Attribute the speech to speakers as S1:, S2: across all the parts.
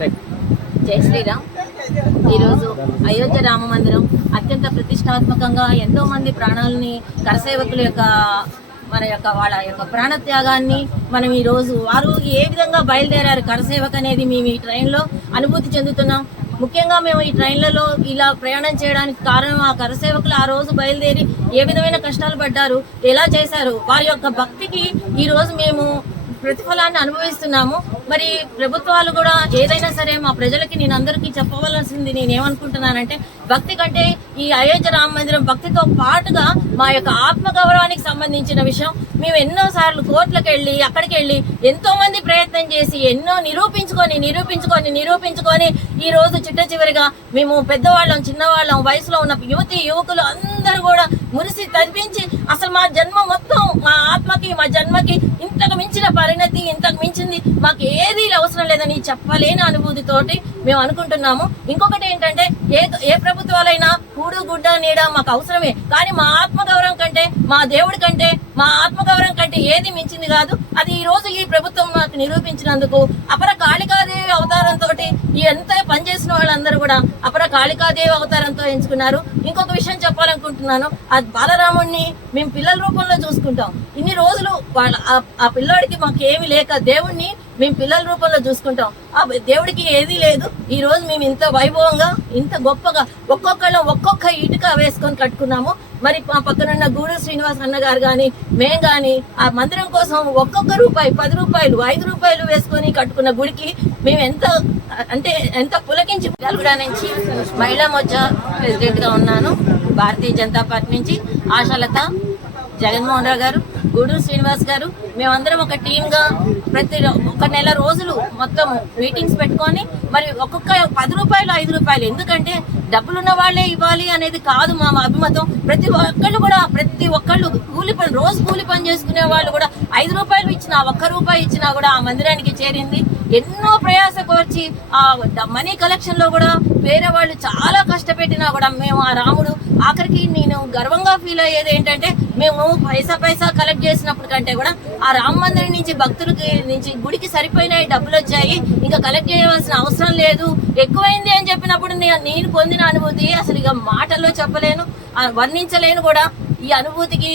S1: జై శ్రీరామ్. ఈరోజు అయోధ్య రామ మందిరం అత్యంత ప్రతిష్టాత్మకంగా ఎంతో మంది ప్రాణాలని కరసేవకుల యొక్క మన యొక్క వాళ్ళ యొక్క ప్రాణత్యాగాన్ని మనం ఈ రోజు వారు ఏ విధంగా బయలుదేరారు కరసేవక అనేది మేము ఈ ట్రైన్లో అనుభూతి చెందుతున్నాం. ముఖ్యంగా మేము ఈ ట్రైన్లలో ఇలా ప్రయాణం చేయడానికి కారణం ఆ కరసేవకులు ఆ రోజు బయలుదేరి ఏ విధమైన కష్టాలు పడ్డారు ఎలా చేశారు వారి యొక్క భక్తికి ఈరోజు మేము ప్రతిఫలాన్ని అనుభవిస్తున్నాము. మరి ప్రభుత్వాలు కూడా ఏదైనా సరే మా ప్రజలకి నేను అందరికీ చెప్పవలసింది నేను ఏమనుకుంటున్నానంటే భక్తి కంటే ఈ అయోధ్య రామ మందిరం భక్తితో పాటుగా మా యొక్క ఆత్మగౌరవానికి సంబంధించిన విషయం. మేము ఎన్నో సార్లు కోర్టులకు వెళ్ళి అక్కడికి వెళ్ళి ఎంతో మంది ప్రయత్నం చేసి ఎన్నో నిరూపించుకొని నిరూపించుకొని నిరూపించుకొని ఈ రోజు చిట్ట చివరిగా మేము పెద్దవాళ్ళం చిన్నవాళ్ళం వయసులో ఉన్న యువతి యువకులు అందరూ కూడా మురిసి తప్పించి అసలు మా జన్మ మొత్తం మా ఆత్మకి మా జన్మకి ఇంతకు మించిన పరిణతి ఇంతకు మించింది మాకు ఏది అవసరం లేదని చెప్పలేని అనుభూతితోటి మేము అనుకుంటున్నాము. ఇంకొకటి ఏంటంటే ఏ ఏ ప్రభుత్వాలైనా కూడు గుడ్డ నీడ మాకు అవసరమే. కానీ మా ఆత్మగౌరవం కంటే మా దేవుడి కంటే మా ఆత్మగౌరవం కంటే ఏది మించింది కాదు. అది ఈ రోజు ఈ ప్రభుత్వం మాకు నిరూపించినందుకు అపర కాళికాదేవి అవతారంతో ఈ ఎంత పనిచేసిన వాళ్ళందరూ కూడా అపర కాళికాదేవి అవతారంతో ఎంచుకున్నారు. ఇంకొక విషయం చెప్పాలనుకుంటున్నాను. ఆ బాలరాముణ్ణి మేము పిల్లల రూపంలో చూసుకుంటాం. ఇన్ని రోజులు వాళ్ళ ఆ పిల్లోడికి మాకు ఏమి లేక దేవుణ్ణి మేము పిల్లల రూపంలో చూసుకుంటాం. ఆ దేవుడికి ఏదీ లేదు. ఈ రోజు మేము ఇంత వైభవంగా ఇంత గొప్పగా ఒక్కొక్కళ్ళం ఒక్కొక్క ఇటుక వేసుకొని కట్టుకున్నాము. మరి మా పక్కనున్న గూడు శ్రీనివాస్ అన్నగారు కానీ మేం కానీ ఆ మందిరం కోసం ఒక్కొక్క రూపాయి పది రూపాయలు ఐదు రూపాయలు వేసుకొని కట్టుకున్న గుడికి మేము ఎంత అంటే ఎంత పులకించి గల్గడా నుంచి మహిళా మోర్చా ప్రెసిడెంట్గా ఉన్నాను. భారతీయ జనతా పార్టీ నుంచి ఆశాలత జగన్మోహన్ రావు గారు గూడూరు శ్రీనివాస్ గారు మేమందరం ఒక టీంగా ప్రతి ఒక నెల రోజులు మొత్తం మీటింగ్స్ పెట్టుకొని మరి ఒక్కొక్క పది రూపాయలు ఐదు రూపాయలు. ఎందుకంటే డబ్బులున్న వాళ్ళే ఇవ్వాలి అనేది కాదు మా అభిమతం. ప్రతి ఒక్కళ్ళు కూడా ప్రతి ఒక్కళ్ళు కూలి పని రోజు కూలి పని చేసుకునే వాళ్ళు కూడా ఐదు రూపాయలు ఇచ్చినా ఒక్క రూపాయి ఇచ్చినా కూడా ఆ మందిరానికి చేరింది. ఎన్నో ప్రయాసపరిచి ఆ మనీ కలెక్షన్లో కూడా వేరే వాళ్ళు చాలా కష్టపెట్టినా కూడా మేము ఆ రాముడు ఆఖరికి నేను గర్వంగా ఫీల్ అయ్యేది ఏంటంటే మేము పైసా పైసా కలెక్ట్ చేసినప్పుడు కంటే కూడా ఆ రామ మందిరం నుంచి భక్తులకి నుంచి గుడికి సరిపోయిన డబ్బులు వచ్చాయి. ఇంకా కలెక్ట్ చేయవలసిన అవసరం లేదు. ఎక్కువైంది అని చెప్పినప్పుడు నేను పొందిన అనుభూతి అసలు ఇక మాటల్లో చెప్పలేను. వర్ణించలేను కూడా. ఈ అనుభూతికి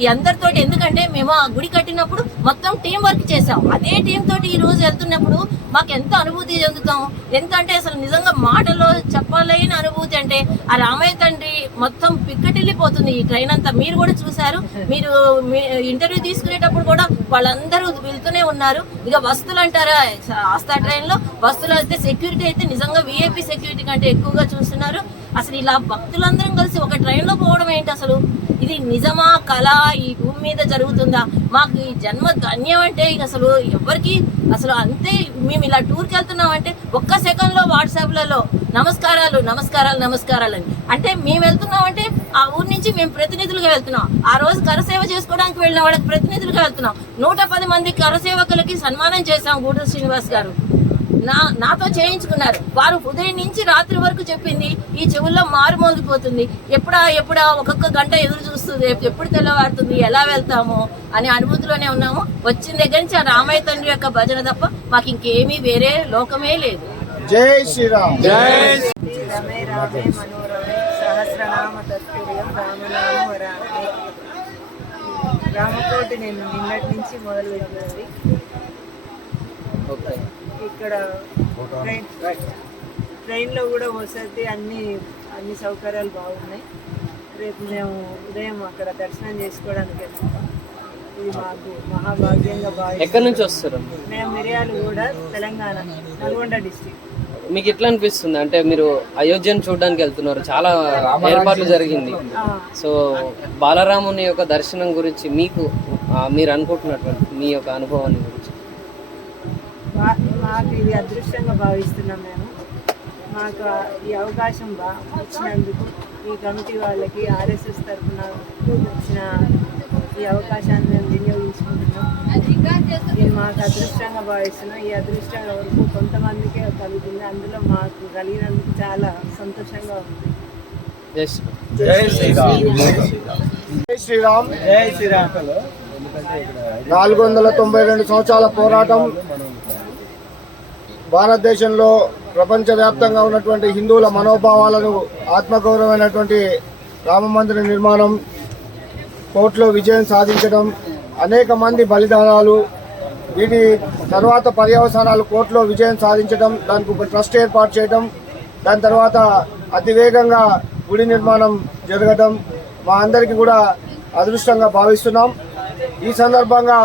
S1: ఈ అందరితో అందరితోటి ఎందుకంటే మేము ఆ గుడి కట్టినప్పుడు మొత్తం టీం వర్క్ చేసాం అదే టీం తోటి ఈ రోజు వెళ్తున్నప్పుడు మాకు ఎంత అనుభూతి చెందుతాం? ఎంత అంటే అసలు నిజంగా మాటలో చెప్పలేని అనుభూతి అంటే ఆ రామయ్య తండ్రి మొత్తం పిక్కటిల్లిపోతుంది. ఈ ట్రైన్ అంతా మీరు కూడా చూశారు. మీరు మీ- ఇంటర్వ్యూ తీసుకునేటప్పుడు కూడా వాళ్ళందరూ వెళ్తూనే ఉన్నారు. ఇక వస్తువులు అంటారా? ఆస్థా ట్రైన్లో వస్తువులు అయితే సెక్యూరిటీ అయితే నిజంగా విఐపి సెక్యూరిటీ కంటే ఎక్కువగా చూస్తున్నారు. అసలు ఇలా భక్తులందరం కలిసి ఒక ట్రైన్లో పోవడం ఏంటి అసలు? ఇది నిజమా? కళ? ఈ భూమి మీద జరుగుతుందా? మాకు ఈ జన్మ ధన్యం అంటే ఇక అసలు ఎవరికి అసలు అంతే మేము ఇలా టూర్కి వెళ్తున్నాం అంటే ఒక్క సెకండ్లో వాట్సాప్లలో నమస్కారాలు నమస్కారాలు నమస్కారాలు అని. అంటే మేము వెళ్తున్నాం అంటే ఆ ఊరి నుంచి మేము ప్రతినిధులుగా వెళ్తున్నాం. ఆ రోజు కరసేవ చేసుకోవడానికి వెళ్ళిన వాళ్ళకి ప్రతినిధులుగా వెళ్తున్నాం. నూట పది మంది కరసేవకులకి సన్మానం చేశాం గూడూరు శ్రీనివాస్ గారు. నా నాతో చేయించుకున్నారు. వారు ఉదయం నుంచి రాత్రి వరకు చెప్పింది ఈ చెవుల్లో మారు మోగిపోతుంది ఎప్పుడా ఎప్పుడా ఒక్కొక్క గంట ఎదురు చూస్తుంది. ఎప్పుడు తెల్లవారుతుంది ఎలా వెళ్తాము అనే అనుభూతిలోనే ఉన్నాము. వచ్చిన దగ్గర నుంచి ఆ రామయ్య తండ్రి యొక్క భజన తప్ప మాకు ఇంకేమీ వేరే లోకమే లేదు.
S2: జై శ్రీరామ్.
S3: రమే రామే మనోరమే సహస్రనామ తత్తుల్యం రామనామ వరామే రామకోటి నేను నిన్నటి నుంచి మొదలు పెట్టినది ఇక్కడ ట్రైన్ ట్రైన్లో కూడా వసతి అన్ని అన్ని సౌకర్యాలు బాగున్నాయి. రేపు మేము ఉదయం అక్కడ దర్శనం చేసుకోవడానికి వెళ్తున్నాం ఇది మాకు మహాభాగ్యంగా భావిస్తాం.
S4: ఎక్కడి నుంచి వస్తారు
S3: మేము మిరియాలు కూడా తెలంగాణ నల్గొండ డిస్టిక్.
S4: మీకు ఎట్లా అనిపిస్తుంది? అంటే మీరు అయోధ్యను చూడడానికి వెళ్తున్నారు. చాలా ఏర్పాట్లు జరిగింది. సో బాలరాముని యొక్క దర్శనం గురించి మీకు మీరు అనుకుంటున్నటువంటి మీ యొక్క అనుభవాన్ని గురించి.
S3: మాకు ఇది అదృష్టంగా భావిస్తున్నాం మేము. మాకు ఈ అవకాశం బా ఇచ్చినందుకు ఈ కమిటీ వాళ్ళకి ఆర్ఎస్ఎస్ తరఫున ఇచ్చిన ఈ అవకాశాన్ని మేము వినియోగించుకుంటున్నాం. ఇది మాకు అదృష్టంగా భావిస్తున్నాం. ఈ అదృష్టం వరకు కొంతమందికే కలుగుతుంది. అందులో మాకు కలిగినందుకు చాలా సంతోషంగా ఉంది.
S4: జస్ట్
S2: జై శ్రీరామ్ జై శ్రీరామ్ జై శ్రీరామ్ నాలుగు వందల తొంభై రెండు సంవత్సరాల పోరాటం భారతదేశంలో ప్రపంచవ్యాప్తంగా ఉన్నటువంటి హిందువుల మనోభావాలను ఆత్మగౌరవమైనటువంటి రామ మందిర నిర్మాణం కోర్టులో విజయం సాధించడం అనేక మంది బలిదానాలు వీటి తర్వాత పర్యవసానాలు కోర్టులో విజయం సాధించడం దానికి ఒక ట్రస్ట్ ఏర్పాటు చేయడం దాని తర్వాత అతివేగంగా గుడి నిర్మాణం జరగడం మా అందరికీ కూడా అదృష్టంగా భావిస్తున్నాం. ఈ సందర్భంగా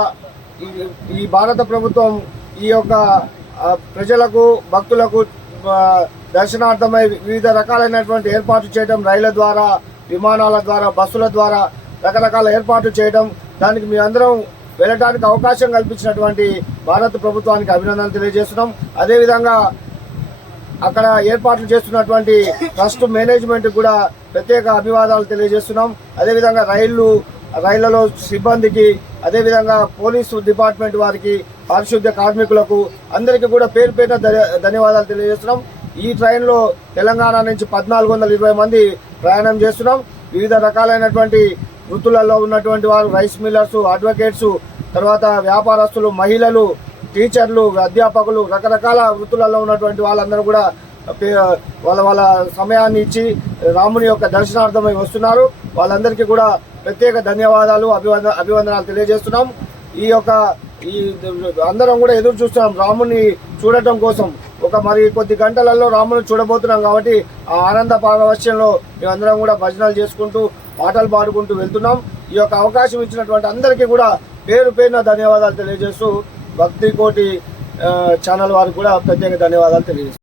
S2: ఈ- భారత ప్రభుత్వం ఈ యొక్క ప్రజలకు భక్తులకు దర్శనార్థమై వివిధ రకాలైనటువంటి ఏర్పాట్లు చేయడం రైళ్ళ ద్వారా విమానాల ద్వారా బస్సుల ద్వారా రకరకాల ఏర్పాట్లు చేయడం దానికి మీ అందరం వెళ్ళడానికి అవకాశం కల్పించినటువంటి భారత ప్రభుత్వానికి అభినందనలు తెలియజేస్తున్నాం. అదేవిధంగా అక్కడ ఏర్పాట్లు చేస్తున్నటువంటి ట్రస్ట్ మేనేజ్మెంట్ కూడా ప్రత్యేక అభివాదాలు తెలియజేస్తున్నాం. అదేవిధంగా రైళ్ళు రైళ్ళలో సిబ్బందికి అదేవిధంగా పోలీసు డిపార్ట్మెంట్ వారికి పారిశుద్ధ్య కార్మికులకు అందరికీ కూడా పేరు పేరున ధన్యవాదాలు తెలియజేస్తున్నాం. ఈ ట్రైన్లో తెలంగాణ నుంచి పద్నాలుగు వందల ఇరవై మంది ప్రయాణం చేస్తున్నాం. వివిధ రకాలైనటువంటి వృత్తులలో ఉన్నటువంటి వారు రైస్ మిల్లర్స్ అడ్వకేట్స్ తర్వాత వ్యాపారస్తులు మహిళలు టీచర్లు అధ్యాపకులు రకరకాల వృత్తులలో ఉన్నటువంటి వాళ్ళందరూ కూడా పే- వాళ్ళ వాళ్ళ సమయాన్ని ఇచ్చి రాముని యొక్క దర్శనార్థమై వస్తున్నారు. వాళ్ళందరికీ కూడా ప్రత్యేక ధన్యవాదాలు అభివంద అభివందనాలు తెలియజేస్తున్నాం. ఈ యొక్క ఈ అందరం కూడా ఎదురు చూస్తున్నాం రాముని చూడటం కోసం. ఒక మరి కొద్ది గంటలలో రాముని చూడబోతున్నాం కాబట్టి ఆ ఆనంద పారవశ్యంలో మేమందరం కూడా భజనలు చేసుకుంటూ పాటలు పాడుకుంటూ వెళ్తున్నాం. ఈ యొక్క అవకాశం ఇచ్చినటువంటి అందరికీ కూడా పేరు పేరున ధన్యవాదాలు తెలియజేస్తూ భక్తి కోటి ఛానల్ వారికి కూడా ప్రత్యేక ధన్యవాదాలు తెలియజేస్తున్నాం.